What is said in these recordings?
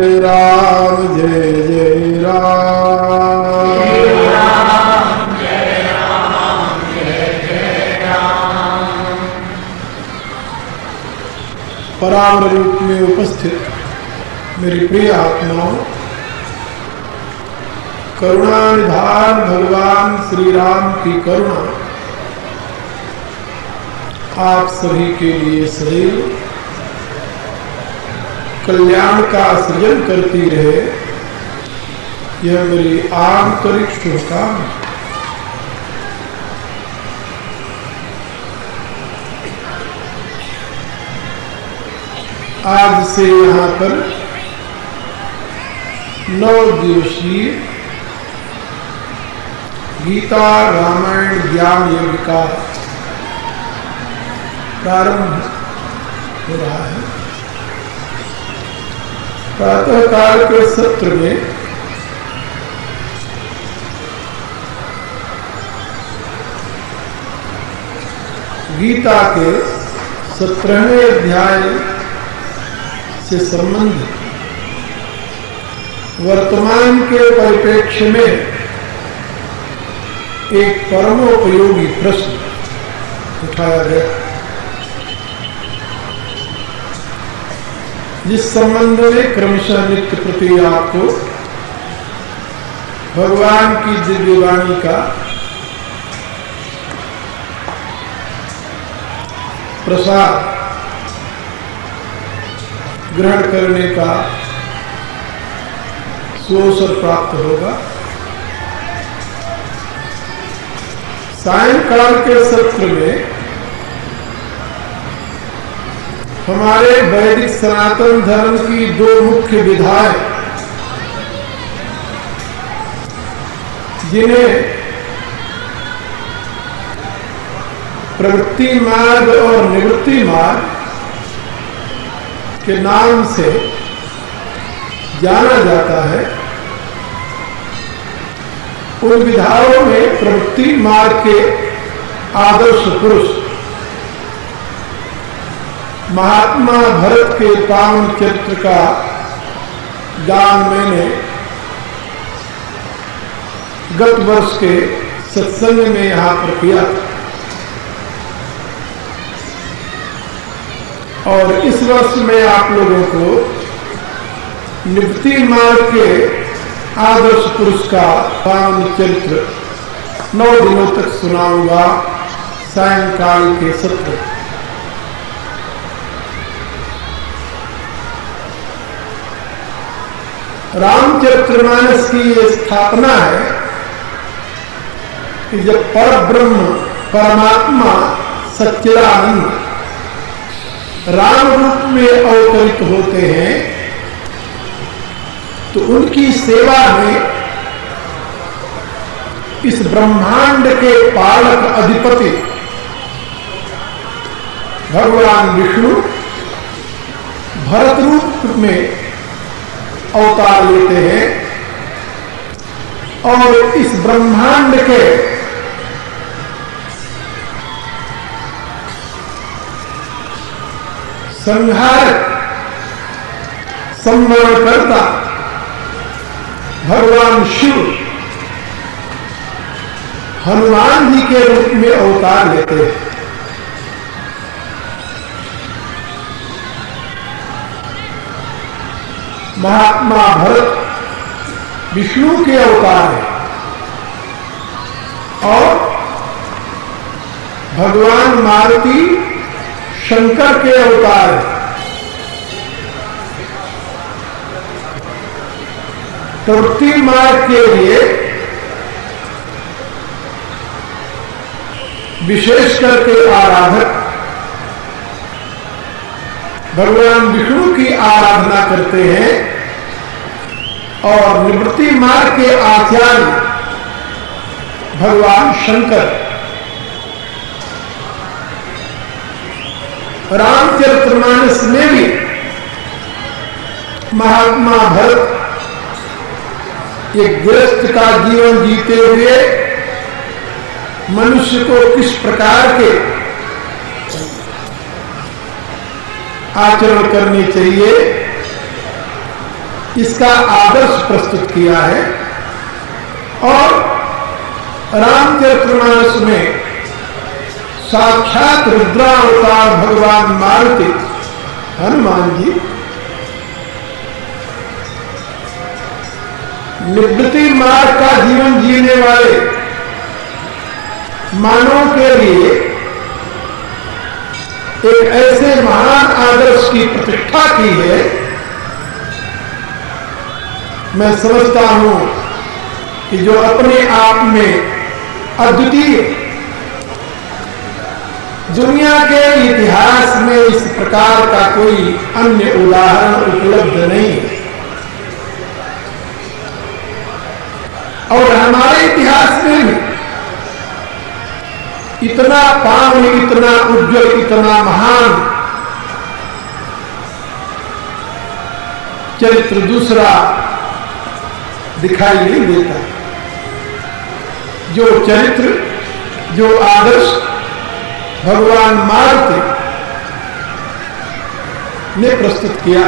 राम जय जय राम, जय राम जय जय राम। परावर रूप में उपस्थित मेरी प्रिय आत्माओं, करुणा निधान भगवान श्री राम की करुणा आप सभी के लिए सदैव कल्याण का सृजन करती रहे, यह मेरी आंतरिक शुभकामना। आज से यहाँ पर 9 दिवसीय गीता रामायण ज्ञान यज्ञ का प्रारंभ हो रहा है। प्रातः काल के सत्र में गीता के 17वें अध्याय से संबंधित वर्तमान के परिप्रेक्ष्य में एक परमोपयोगी प्रश्न उठाया गया, जिस संबंध में क्रमशः नित्य प्रति आपको भगवान की दिव्य वाणी का प्रसाद ग्रहण करने का सुअवसर प्राप्त होगा। सायंकाल के सत्र में हमारे वैदिक सनातन धर्म की 2 मुख्य विधाएं, जिन्हें प्रवृत्ति मार्ग और निवृत्ति मार्ग के नाम से जाना जाता है, उन विधाओं में प्रवृत्ति मार्ग के आदर्श पुरुष महात्मा भरत के पावन चरित्र का गान मैंने गत वर्ष के सत्संग में यहाँ पर किया, और इस वर्ष में आप लोगों को निवृत्ति मार्ग के आदर्श पुरुष का पावन चरित्र 9 दिनों तक सुनाऊंगा सायंकाल के सत्र। रामचरितमानस की ये स्थापना है कि जब परब्रह्म परमात्मा सच्चिदानंद राम रूप में अवतरित होते हैं, तो उनकी सेवा में इस ब्रह्मांड के पालक अधिपति भगवान विष्णु भरत रूप में अवतार लेते हैं, और इस ब्रह्मांड के संहारक संवरणकर्ता भगवान शिव हनुमान जी के रूप में अवतार लेते हैं। महात्मा भरत विष्णु के अवतार है, और भगवान मारुति शंकर के अवतार है। प्रवृत्ति मार्ग के लिए विशेष करके आराधक भगवान विष्णु की आराधना करते हैं, और निवृत्ति मार्ग के आचार्य भगवान शंकर। रामचरितमानस में भी महात्मा भरत एक गृहस्थ का जीवन जीते हुए मनुष्य को किस प्रकार के आचरण करनी चाहिए, इसका आदर्श प्रस्तुत किया है। और रामचरितमानस में साक्षात रुद्रावतार भगवान मारुति हनुमान जी निवृत्ति मार्ग का जीवन जीने वाले मानव के लिए एक ऐसे महान आदर्श की प्रतिष्ठा की है। मैं समझता हूं कि जो अपने आप में अद्वितीय, दुनिया के इतिहास में इस प्रकार का कोई अन्य उदाहरण उपलब्ध नहीं है। और हमारे इतिहास में भी इतना पावन, इतना उज्जवल, इतना महान चरित्र दूसरा दिखाई नहीं देता। जो चरित्र, जो आदर्श भगवान मारुति ने प्रस्तुत किया।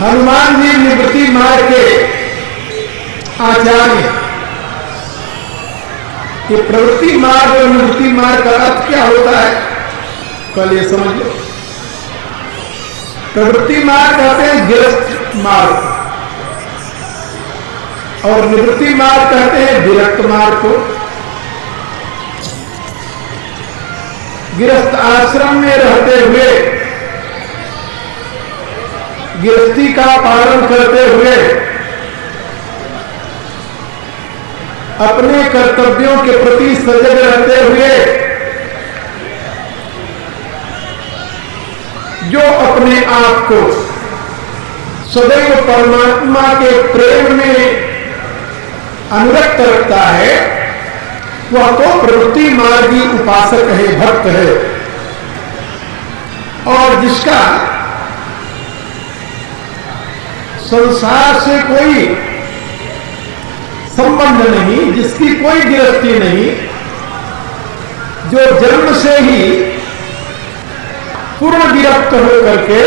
हनुमान जी निवृत्ति मार्ग के आचार्य। ये प्रवृत्ति मार्ग और निवृत्ति मार्ग का अर्थ क्या होता है, कल ये समझ लो। प्रवृत्ति मार्ग कहते हैं गिरस्थ मार्ग, और निवृत्ति मार्ग कहते हैं विरक्त मार्ग को। गिरस्थ आश्रम में रहते हुए, गिरस्ती का पालन करते हुए, अपने कर्तव्यों के प्रति सजग रहते हुए, जो अपने आप को सदैव परमात्मा के प्रेम में अनुरक्त रखता है, वह तो प्रवृत्ति मार्गी उपासक है, भक्त है। और जिसका संसार से कोई संबंध नहीं, जिसकी कोई गिरफ्ती नहीं, जो जन्म से ही पूर्ण गिरफ्त होकर के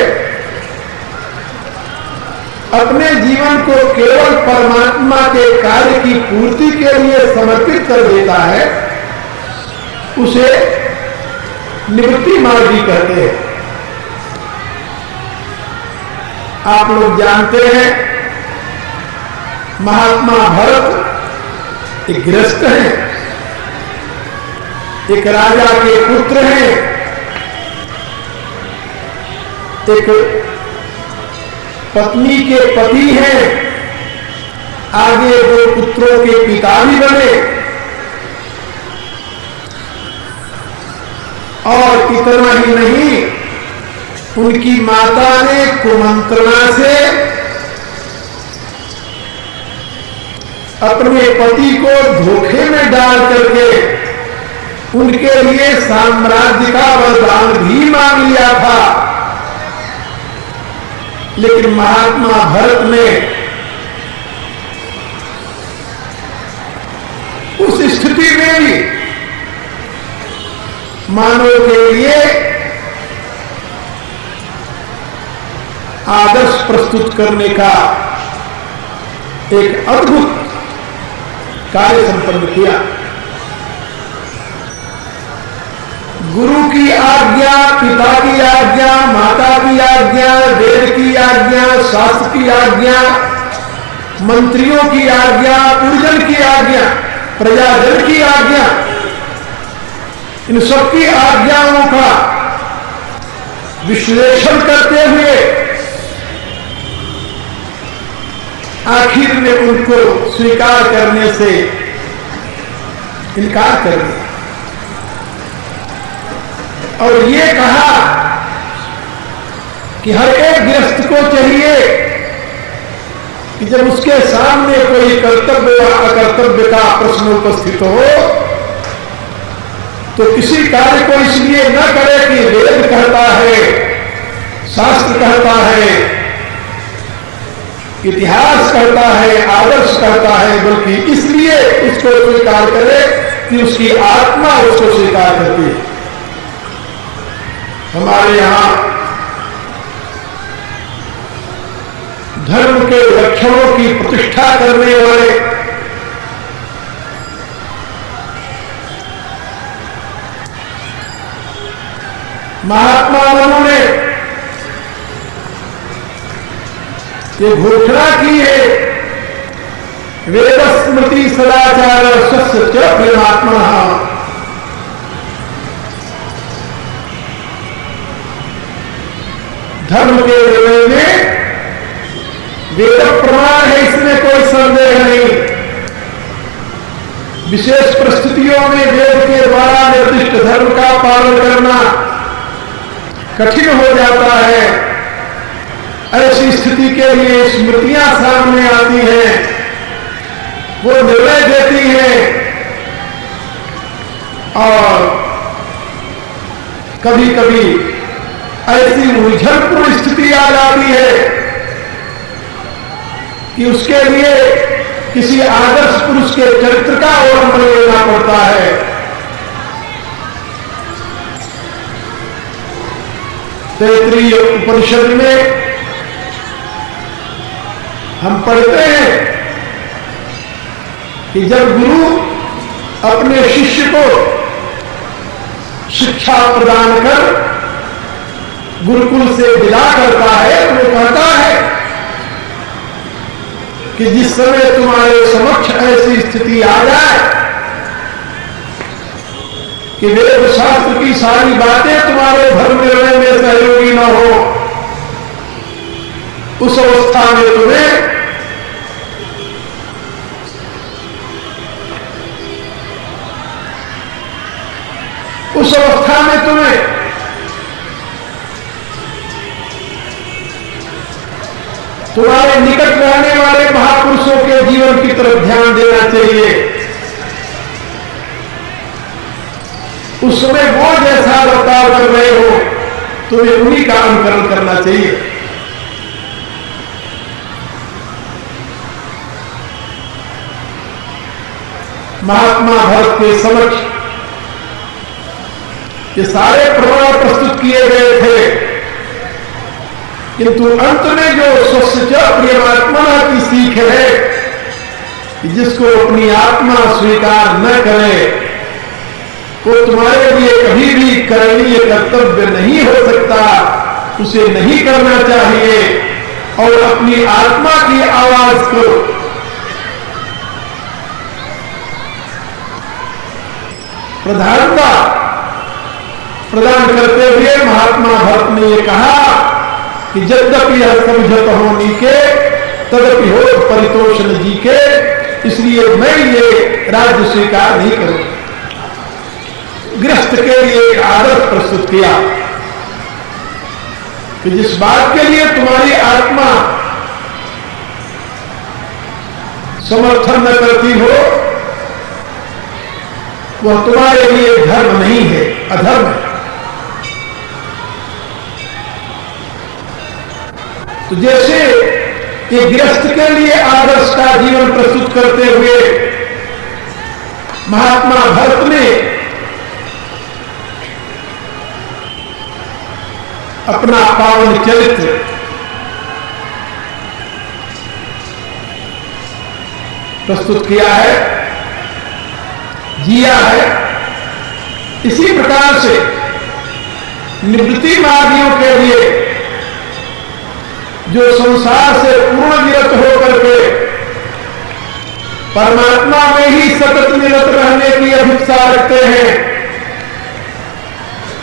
अपने जीवन को केवल परमात्मा के कार्य की पूर्ति के लिए समर्पित कर देता है, उसे निवृत्ति मार्गी कहते हैं। आप लोग जानते हैं, महात्मा भरत एक गृहस्थ हैं, एक राजा के पुत्र हैं, एक पत्नी के पति हैं, आगे 2 पुत्रों के पिता भी बने। और इतना ही नहीं, उनकी माता ने कुमंत्रणा से अपने पति को धोखे में डाल करके उनके लिए साम्राज्य का वरदान भी मांग लिया था। लेकिन महात्मा भरत ने उस स्थिति में भी मानव के लिए आदर्श प्रस्तुत करने का एक अद्भुत कार्य संपन्न किया। गुरु की आज्ञा, पिता की आज्ञा, माता की आज्ञा, वेद की आज्ञा, शास्त्र की आज्ञा, मंत्रियों की आज्ञा, पुरजन की आज्ञा, प्रजाजन की आज्ञा, इन सबकी आज्ञाओं का विश्लेषण करते हुए आखिर में उनको स्वीकार करने से इनकार कर दिया और ये कहा कि हर एक गृहस्थ को चाहिए कि जब उसके सामने कोई कर्तव्य या अकर्तव्य का प्रश्न उपस्थित हो तो किसी कार्य को इसलिए न करे कि वेद कहता है, शास्त्र कहता है, इतिहास कहता है, आदर्श कहता है, बल्कि इसलिए उसको स्वीकार करे कि उसकी आत्मा उसको स्वीकार करती है। हमारे यहाँ धर्म के लक्षणों की प्रतिष्ठा करने वाले महात्मा मनों ने ये घोषणा की है, वेद स्मृति सदाचार स्वस्य च प्रेमात्मा। धर्म के निर्णय में वेद प्रमाण है, इसमें कोई संदेह नहीं। विशेष परिस्थितियों में वेद के द्वारा निर्दिष्ट धर्म का पालन करना कठिन हो जाता है। ऐसी स्थिति के लिए स्मृतियां सामने आती हैं, वो निर्णय देती हैं, और कभी कभी ऐसी उलझनपूर्ण स्थिति आ जाती है कि उसके लिए किसी आदर्श पुरुष के चरित्र का अवलंबन लेना पड़ता है। तैत्तिरीय उपनिषद में हम पढ़ते हैं कि जब गुरु अपने शिष्य को शिक्षा प्रदान कर गुरुकुल से विदा करता है तो वो कहता है कि जिस समय तुम्हारे समक्ष ऐसी स्थिति आ जाए कि वेद शास्त्र की सारी बातें तुम्हारे धर्म निर्णय में सहयोगी न हो, उस अवस्था में तुम्हें तुम्हारे निकट रहने वाले महापुरुषों के जीवन की तरफ ध्यान देना चाहिए। उस समय वो जैसा बर्ताव कर रहे हो तुम्हें उन्हीं का अनुकरण करना चाहिए। महात्मा भरत के समक्ष ये सारे प्रमाण प्रस्तुत किए गए थे, किंतु अंत में जो स्वस्य च प्रियमात्मा की सीख है कि जिसको अपनी आत्मा स्वीकार न करे वो तुम्हारे लिए कभी भी करणीय कर्तव्य नहीं हो सकता, उसे नहीं करना चाहिए। और अपनी आत्मा की आवाज को प्रधानता प्रदान करते हुए महात्मा भरत ने ये कहा कि यद्यपि यह समझत होनी के तदपि हो परितोषण जी के, इसलिए मैं ये राज्य स्वीकार नहीं करूंगा। गृहस्थ के लिए एक आदर्श प्रस्तुत किया कि जिस बात के लिए तुम्हारी आत्मा समर्थन न करती हो वह तुम्हारे लिए धर्म नहीं है, अधर्म है। तो जैसे ये गृहस्थ के लिए आदर्श का जीवन प्रस्तुत करते हुए महात्मा भरत ने अपना पावन चरित्र प्रस्तुत किया है, जिया है, इसी प्रकार से निवृत्ति मार्गियों के लिए जो संसार से पूर्ण विरत होकर के परमात्मा में ही सतत निरत रहने की अभिप्सा रखते हैं,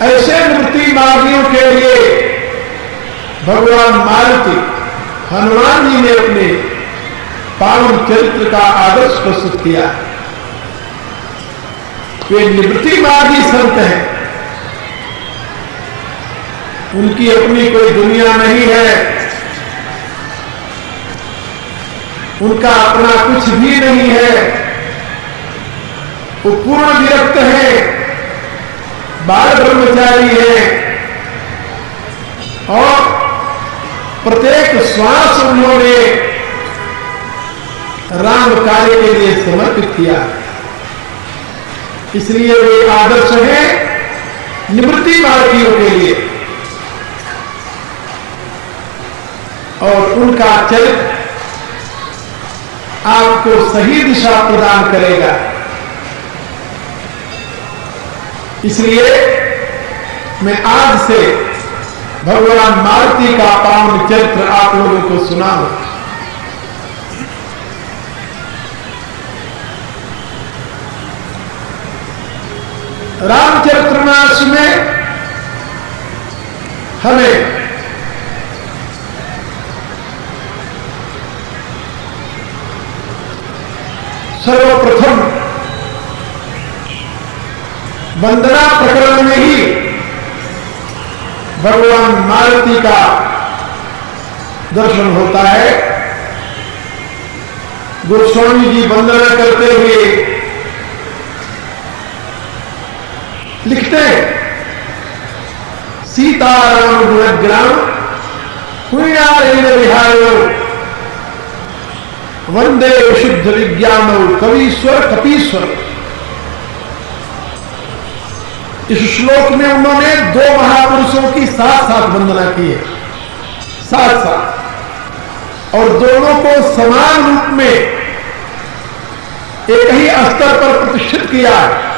ऐसे निवृत्ति मार्गियों के लिए भगवान मारुति हनुमान जी ने अपने पावन चरित्र का आदर्श प्रस्तुत किया। वे निवृत्ति मार्गी संत हैं, उनकी अपनी कोई दुनिया नहीं है, उनका अपना कुछ भी नहीं है, वो पूर्ण विरक्त है, बाल ब्रह्मचारी है और प्रत्येक श्वास उन्होंने राम कार्य के लिए समर्पित किया। इसलिए वे आदर्श हैं निवृत्ति मार्गियों के लिए। और उनका चरित्र आपको सही दिशा प्रदान करेगा। इसलिए मैं आज से भगवान मारुति का पावन चरित्र आप लोगों को सुनाऊं। रामचरितमानस में हमें सर्वप्रथम वंदना प्रकरण में ही भगवान मारुति का दर्शन होता है। गोस्वामी जी वंदना करते हुए लिखते हैं, सीताराम गुणग्राम पुण्यारेण विहायो वंदे शुद्ध विज्ञानो कवीश्वर कपीश्वर। इस श्लोक में उन्होंने दो महापुरुषों की साथ साथ वंदना की है, साथ साथ, और दोनों को समान रूप में एक ही स्तर पर प्रतिष्ठित किया है।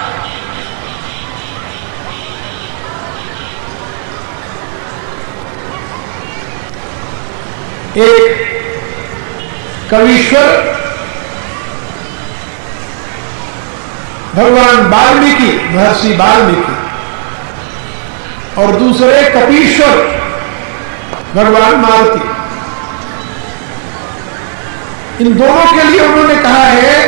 एक कवीश्वर भगवान वाल्मीकि, महर्षि वाल्मीकि, और दूसरे कपीश्वर भगवान मारुति। इन दोनों के लिए उन्होंने कहा है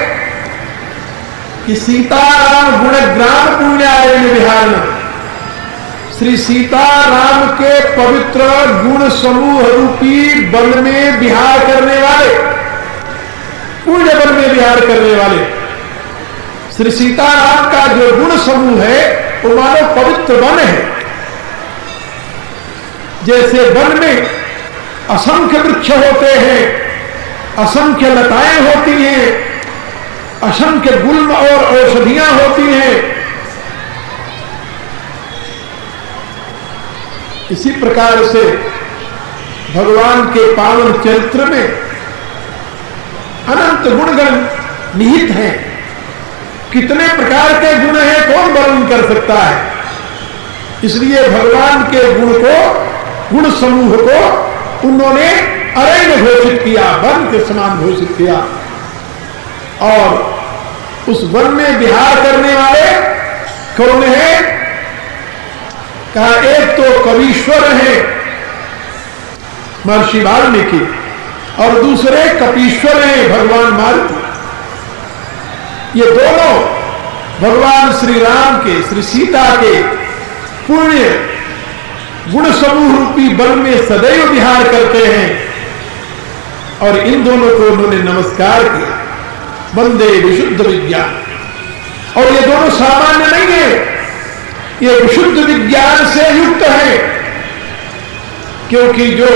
कि सीताराम गुणग्राम पुण्यारेण विहारिणः। श्री सीताराम के पवित्र गुण समूह रूपी वन में विहार करने वाले, पुण्य वन में विहार करने वाले श्री सीताराम का जो गुण समूह है वो मानो पवित्र वन है। जैसे वन में असंख्य वृक्ष होते हैं, असंख्य लताएं होती हैं, असंख्य गुल्म और औषधियां होती हैं, इसी प्रकार से भगवान के पावन चरित्र में अनंत गुणगण निहित हैं। कितने प्रकार के गुण हैं कौन वर्णन कर सकता है। इसलिए भगवान के गुण को, गुण समूह को उन्होंने अरण्य घोषित किया, वन के समान घोषित किया। और उस वन में विहार करने वाले कौन है? कहा एक तो कवीश्वर है महर्षि वाल्मीकि, और दूसरे कपीश्वर हैं भगवान मारुति। ये दोनों भगवान श्री राम के, श्री सीता के पुण्य गुण समूह रूपी वन में सदैव विहार करते हैं। और इन दोनों को उन्होंने नमस्कार किया, वंदे विशुद्ध विज्ञान। और ये दोनों सामान्य नहीं है, ये विशुद्ध विज्ञान से युक्त है, क्योंकि जो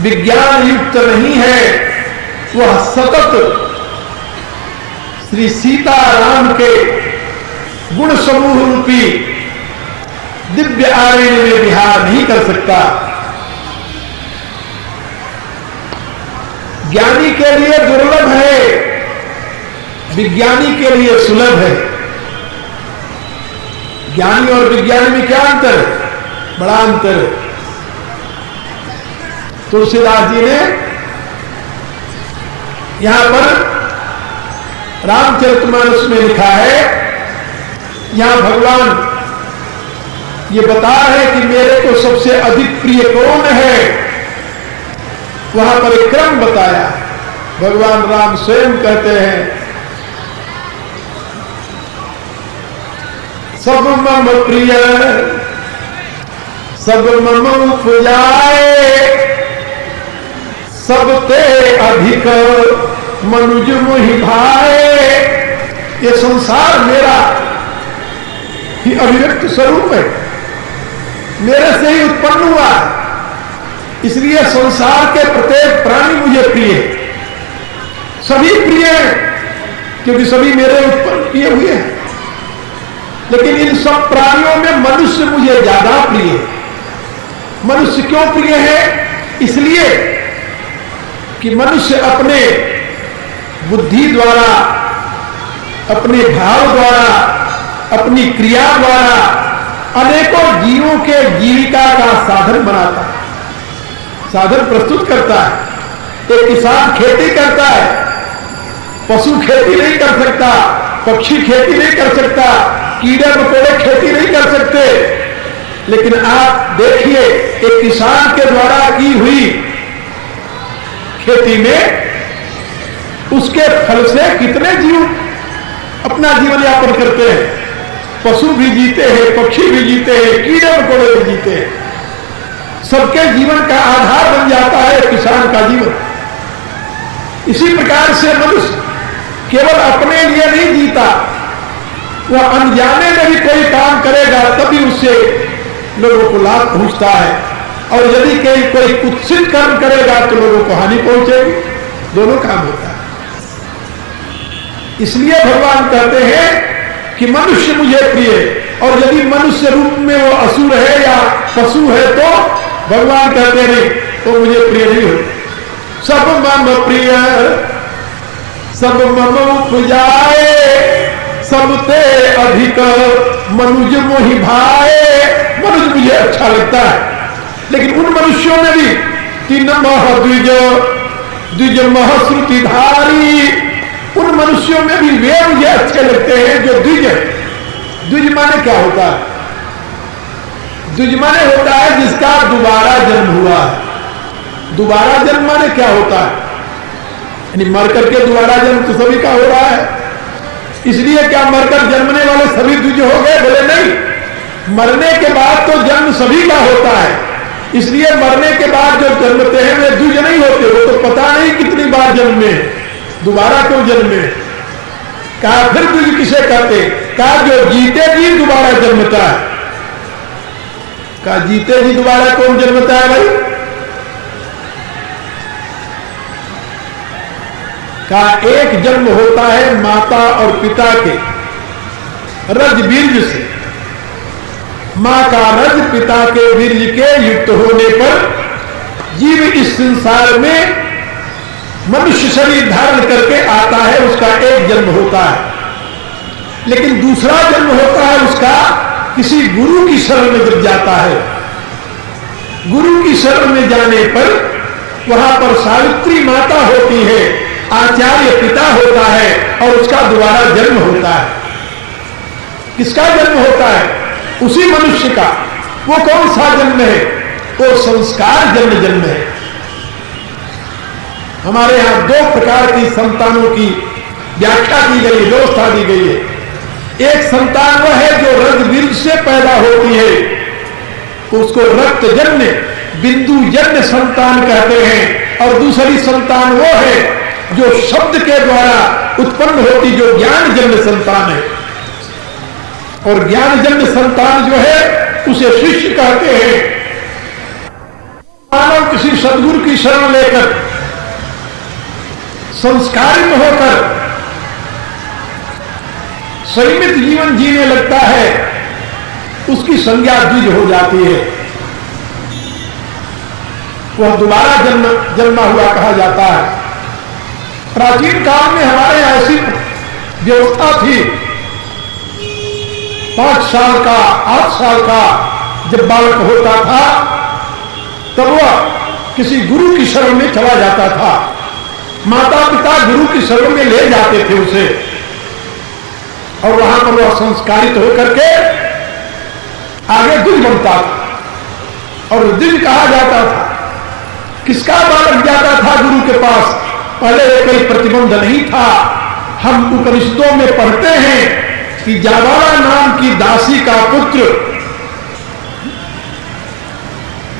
विज्ञान युक्त नहीं है वह सतत श्री सीताराम के गुण समूह रूपी दिव्य आरण्य में विहार नहीं कर सकता। ज्ञानी के लिए दुर्लभ है, विज्ञानी के लिए सुलभ है। ज्ञानी और विज्ञानी में क्या अंतर है? बड़ा अंतर है। तुलसीदास जी ने यहां पर रामचरितमानस में लिखा है, यहां भगवान ये बता रहे कि मेरे को सबसे अधिक प्रिय कौन है। वहां पर एक क्रम बताया। भगवान राम स्वयं कहते हैं, सब मम प्रिय सब मम उपजाए, सब ते अधिक मनुज मोहि भाए। ये संसार मेरा ही अभिव्यक्त स्वरूप है, मेरे से ही उत्पन्न हुआ है। इसलिए संसार के प्रत्येक प्राणी मुझे प्रिय है, सभी प्रिय हैं, क्योंकि सभी मेरे उत्पन्न किए हुए हैं। लेकिन इन सब प्राणियों में मनुष्य मुझे ज्यादा प्रिय है। मनुष्य क्यों प्रिय है? इसलिए कि मनुष्य अपने बुद्धि द्वारा, अपने भाव द्वारा, अपनी क्रिया द्वारा अनेकों जीवों के जीविका का साधन बनाता है, साधन प्रस्तुत करता है। एक किसान खेती करता है, पशु खेती नहीं कर सकता, पक्षी खेती नहीं कर सकता, कीड़े मकोड़े खेती नहीं कर सकते। लेकिन आप देखिए एक किसान के द्वारा की हुई खेती में उसके फल से कितने जीव अपना जीवन यापन करते हैं। पशु भी जीते हैं, पक्षी भी जीते हैं, कीड़े मकोड़े भी जीते हैं। सबके जीवन का आधार बन जाता है किसान का जीवन। इसी प्रकार से मनुष्य केवल अपने लिए नहीं जीता, वह अनजाने में भी कोई काम करेगा तभी उससे लोगों को लाभ पहुंचता है, और यदि कोई कुत्सित कर्म करेगा तो लोगों को हानि पहुंचेगी। दोनों काम होता है। इसलिए भगवान कहते हैं कि मनुष्य मुझे प्रिय, और यदि मनुष्य रूप में वो असुर है या पशु है तो भगवान कहते नहीं तो मुझे प्रिय नहीं हो। सब मम प्रिय सब मम उपजाए, सबते अधिक मनुज मोहि भाए। मनुज मुझे अच्छा लगता है, लेकिन उन मनुष्यों में भी तीन मह द्विज द्विज मह श्रुतिधारी, उन मनुष्यों में भी वे मुझे अच्छे लगते हैं जो द्विज है। द्विज माने क्या होता है? द्विज माने होता है जिसका दोबारा जन्म हुआ है। दोबारा जन्म माने क्या होता है? यानी मर करके दोबारा जन्म तो सभी का हो रहा है। इसलिए क्या मरकर जन्मने वाले सभी द्विज हो गए? बोले नहीं, मरने के बाद तो जन्म सभी का होता है। इसलिए मरने के बाद जो जन्मते हैं वे द्विज नहीं होते। वो तो पता नहीं कितनी बार जन्मे, दोबारा क्यों जन्मे। कहा फिर द्विज किसे कहते? कहा जो जीते जी दोबारा जन्मता है। कहा जीते जी दोबारा कौन जन्मता है भाई? कहा एक जन्म होता है माता और पिता के रज बीर्ज से। मां का रज पिता के वीर्य के युक्त होने पर जीव इस संसार में मनुष्य शरीर धारण करके आता है, उसका एक जन्म होता है। लेकिन दूसरा जन्म होता है उसका किसी गुरु की शरण में जब जाता है। गुरु की शरण में जाने पर वहां पर सावित्री माता होती है, आचार्य पिता होता है, और उसका दोबारा जन्म होता है। किसका जन्म होता है? उसी मनुष्य का। वो कौन सा जन्म है? वो संस्कार जन्म जन्म है। हमारे यहां दो प्रकार की संतानों की व्याख्या की गई, व्यवस्था दी गई है। एक संतान वह है जो रज-बीज से पैदा होती है, उसको रक्त जन्य बिंदु जन्य संतान कहते हैं। और दूसरी संतान वो है जो शब्द के द्वारा उत्पन्न होती, जो ज्ञान जन्य संतान है। और ज्ञान जन्य संतान जो है उसे शिष्य कहते हैं। मानव किसी सदगुरु की शरण लेकर संस्कारित होकर संयमित जीवन जीने लगता है, उसकी संज्ञा द्विज हो जाती है। वह दोबारा जन्मा हुआ कहा जाता है। प्राचीन काल में हमारे यहां ऐसी व्यवस्था थी। 5 साल का 8 साल का जब बालक होता था तब वह किसी गुरु की शरण में चला जाता था। माता पिता गुरु की शरण में ले जाते थे उसे, और वहां पर वह संस्कारित होकर के आगे द्विज बनता था। और द्विज कहा जाता था। किसका बालक जाता था गुरु के पास? पहले कोई प्रतिबंध नहीं था। हम उपनिषदों में पढ़ते हैं कि जाबाला नाम की दासी का पुत्र,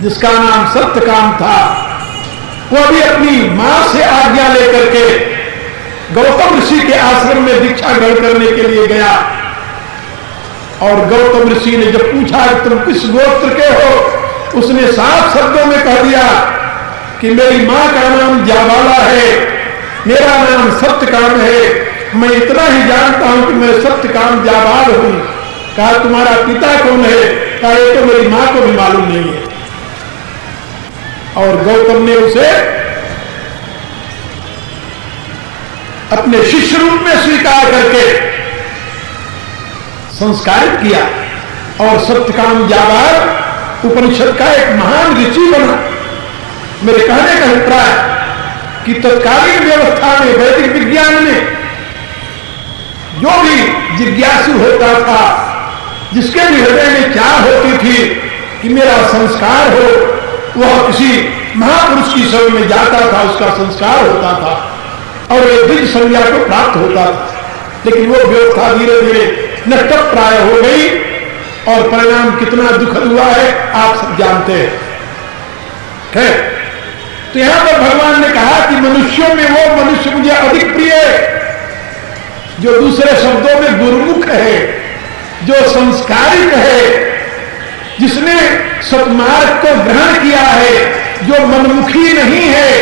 जिसका नाम सत्यकाम था, वह भी अपनी मां से आज्ञा लेकर के गौतम ऋषि के आश्रम में दीक्षा ग्रहण करने के लिए गया। और गौतम ऋषि ने जब पूछा कि तुम किस गोत्र के हो, उसने साफ शब्दों में कह दिया कि मेरी मां का नाम जाबाला है, मेरा नाम सत्यकाम है, मैं इतना ही जानता हूं कि मैं सत्यकाम जाबाल हूं। कहा तुम्हारा पिता कौन है? कहा ये तो मेरी मां को भी मालूम नहीं है। और गौतम ने उसे अपने शिष्य रूप में स्वीकार करके संस्कारित किया और सत्यकाम जाबार उपनिषद का एक महान ऋषि बना। मेरे कहने का अभिप्राय कि तत्कालीन व्यवस्था में, वैदिक विज्ञान में जो भी जिज्ञासु होता था, जिसके भी हृदय में चाह होती थी कि मेरा संस्कार हो, वह किसी महापुरुष की शरण में जाता था, उसका संस्कार होता था और वे दिव्य संज्ञा को प्राप्त होता था। लेकिन वो व्यवस्था धीरे धीरे नष्ट प्राय हो गई और परिणाम कितना दुखद हुआ है आप सब जानते हैं। तो यहां पर भगवान ने कहा कि मनुष्यों में वो मनुष्य मुझे अधिक प्रिय है जो दूसरे शब्दों में गुरुमुख है, जो संस्कारिक है, जिसने सत्मार्ग को ग्रहण किया है, जो मनमुखी नहीं है,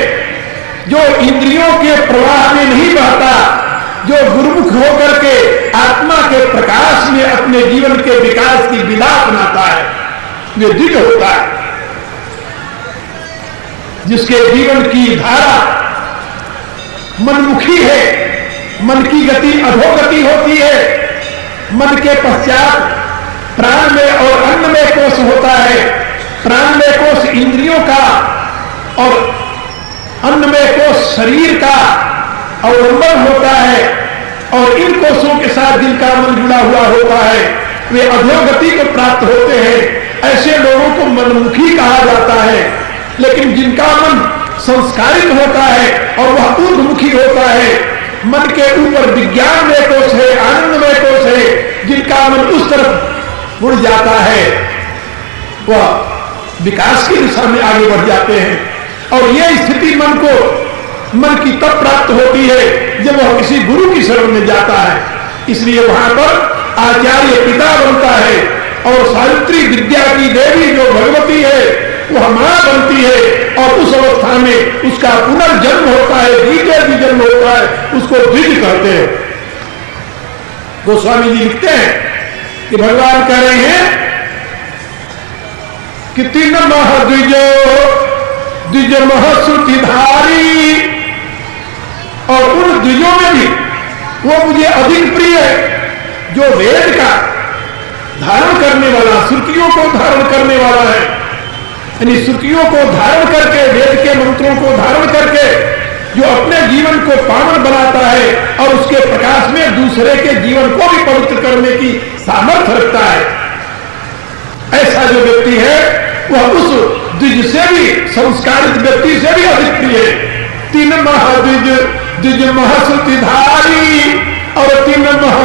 जो इंद्रियों के प्रवाह में नहीं बहता, जो गुरुमुख होकर के आत्मा के प्रकाश में अपने जीवन के विकास की विधा अपनाता है, वे दिव्य होता है। जिसके जीवन की धारा मनमुखी है, मन की गति अधोगति होती है, मन के पश्चात प्राणमय और अन्नमय कोश होता है, प्राणमय कोश इंद्रियों का और अन्नमय कोश शरीर का अवलंबन होता है और इन कोशों के साथ जिनका मन जुड़ा हुआ होता है वे अधोगति को प्राप्त होते हैं। ऐसे लोगों को मनमुखी कहा जाता है। लेकिन जिनका मन संस्कारित होता है और वह ऊर्ध्वमुखी होता है, मन के ऊपर विज्ञानमय कोश है, आनंदमय कोश है, जिनका मन उस तरफ मुड़ जाता है, वह विकास की दिशा में आगे बढ़ जाते हैं। और यह स्थिति मन की तब प्राप्त होती है जब वह किसी गुरु की शरण में जाता है। इसलिए वहां पर आचार्य पिता बनता है और सावित्री विद्या की देवी जो भगवती है वह मां बनती है और उस अवस्था में उसका पुनर्जन्म होता है, द्वितीय भी जन्म होता है, उसको द्विज कहते हैं। गोस्वामी जी लिखते हैं कि भगवान कह रहे हैं कि तीन महाद्विजो द्विज महश्रुतिधारी, और उन द्विजों में भी वो मुझे अधिक प्रिय है जो वेद का धारण करने वाला, श्रुतियों को धारण करने वाला है। यानी श्रुतियों को धारण करके, वेद के मंत्रों को धारण करके जो अपने जीवन को पावन बनाता है और उसके प्रकाश में दूसरे के जीवन को भी पवित्र करने की सामर्थ्य रखता है, ऐसा जो व्यक्ति है वह उस द्विज से भी, संस्कारित व्यक्ति से भी अधिक प्रिय है। तीन महाद्विज, द्विज महश्रुतिधारी और तीन मह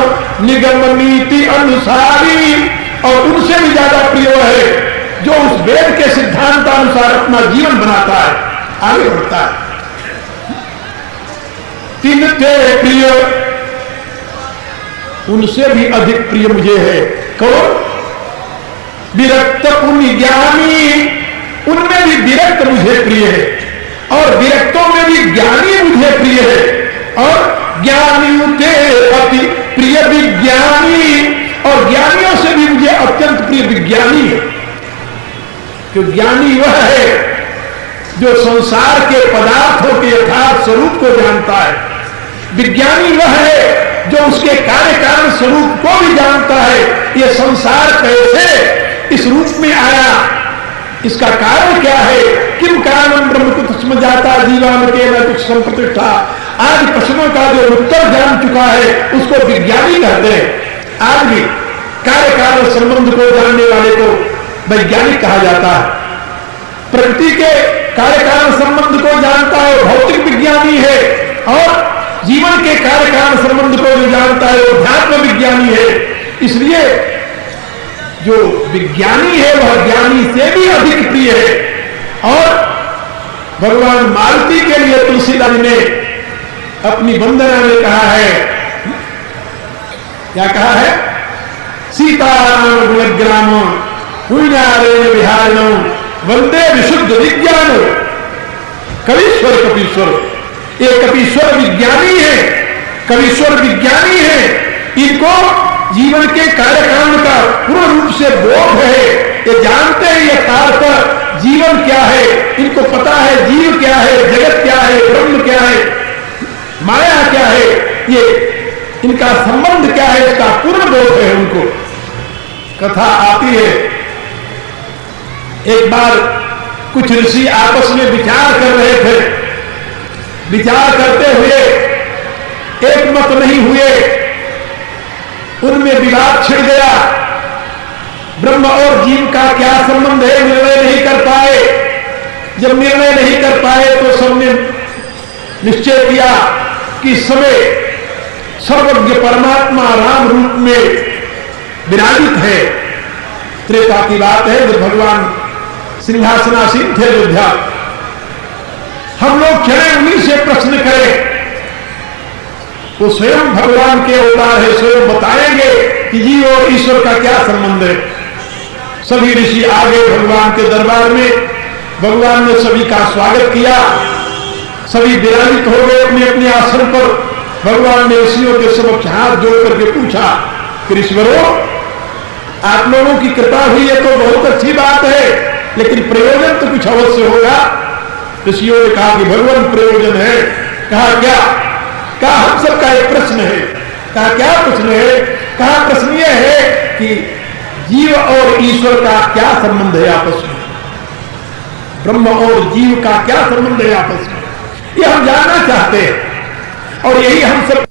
निगम नीति अनुसारी, और उनसे भी ज्यादा प्रिय है जो उस वेद के सिद्धांतानुसार अपना जीवन बनाता है, आगे बढ़ता है। तीन थे प्रिय, उनसे भी अधिक प्रिय मुझे है कौन? विरक्त पुण्य ज्ञानी, उनमें भी विरक्त मुझे प्रिय है और विरक्तों में भी ज्ञानी मुझे प्रिय है और ज्ञानी ते अति प्रिय विज्ञानी, और ज्ञानियों से भी मुझे अत्यंत प्रिय विज्ञानी है। क्योंकि ज्ञानी वह है जो संसार के पदार्थों के यथार्थ स्वरूप को जानता है, विज्ञानी वह है जो उसके कार्य कारण स्वरूप को भी जानता है। ये संसार कैसे इस रूप में आया, इसका कारण क्या है, किम कारणम ब्रह्म कुछ जाता जीवान के न कुछ संप्रतिष्ठा, आज प्रश्नों का जो उत्तर जान चुका है उसको विज्ञानी कहते हैं। आज भी कार्य कारण संबंध को जानने वाले को वैज्ञानिक कहा जाता है। प्रकृति के कार्य कारण संबंध को जानता है भौतिक विज्ञानी है, और जीवन के कार्य कारण संबंध को जो जानता है वो अध्यात्म विज्ञानी है। इसलिए जो विज्ञानी है वह ज्ञानी से भी अधिक प्रिय है। और भगवान मारुति के लिए तुलसीदास ने अपनी वंदना में कहा है, क्या कहा है? सीताराम गुणग्राम पुण्यारेण विहारिणो वंदे विशुद्ध विज्ञान। कवीश्वर कपीश्वर, ये कपीश्वर विज्ञानी है, कवीश्वर विज्ञानी है। इनको जीवन के कार्यकारण का पूर्ण रूप से बोध है, ये जानते हैं यथार्थ जीवन क्या है, इनको पता है जीव क्या है, जगत क्या है, ब्रह्म क्या है, माया क्या है, ये इनका संबंध क्या है, इसका पूर्ण बोध है उनको। कथा आती है, एक बार कुछ ऋषि आपस में विचार कर रहे थे। विचार करते हुए एक मत नहीं हुए, उनमें विवाद छिड़ गया। ब्रह्म और जीव का क्या संबंध है, निर्णय नहीं कर पाए। जब निर्णय नहीं कर पाए तो सबने निश्चय किया कि समय सर्वज्ञ परमात्मा राम रूप में विराजित है। त्रेता की बात है जब भगवान सिंहासनासीन थे अयोध्या। हम लोग चले उन्हीं से प्रश्न करें, वो स्वयं भगवान के अवतार है, स्वयं बताएंगे कि जीव और ईश्वर का क्या संबंध है। सभी ऋषि आ गए भगवान के दरबार में। भगवान ने सभी का स्वागत किया, सभी विराजित हो गए अपने अपने आसन पर। भगवान ने ऋषियों के समक्ष हाथ जोड़ करके पूछा कि ऋषिवरों, आप लोगों की कृपा हुई है तो बहुत अच्छी बात है, लेकिन प्रयोजन तो कुछ अवश्य होगा। ऋषियों ने कहा कि भगवान प्रयोजन है। कहा क्या? कहा हम सबका एक प्रश्न है। कहा क्या प्रश्न है? कहा प्रश्न यह है कि जीव और ईश्वर का क्या संबंध है आपस में, ब्रह्म और जीव का क्या संबंध है आपस में, ये हम जानना चाहते हैं। और यही हम सब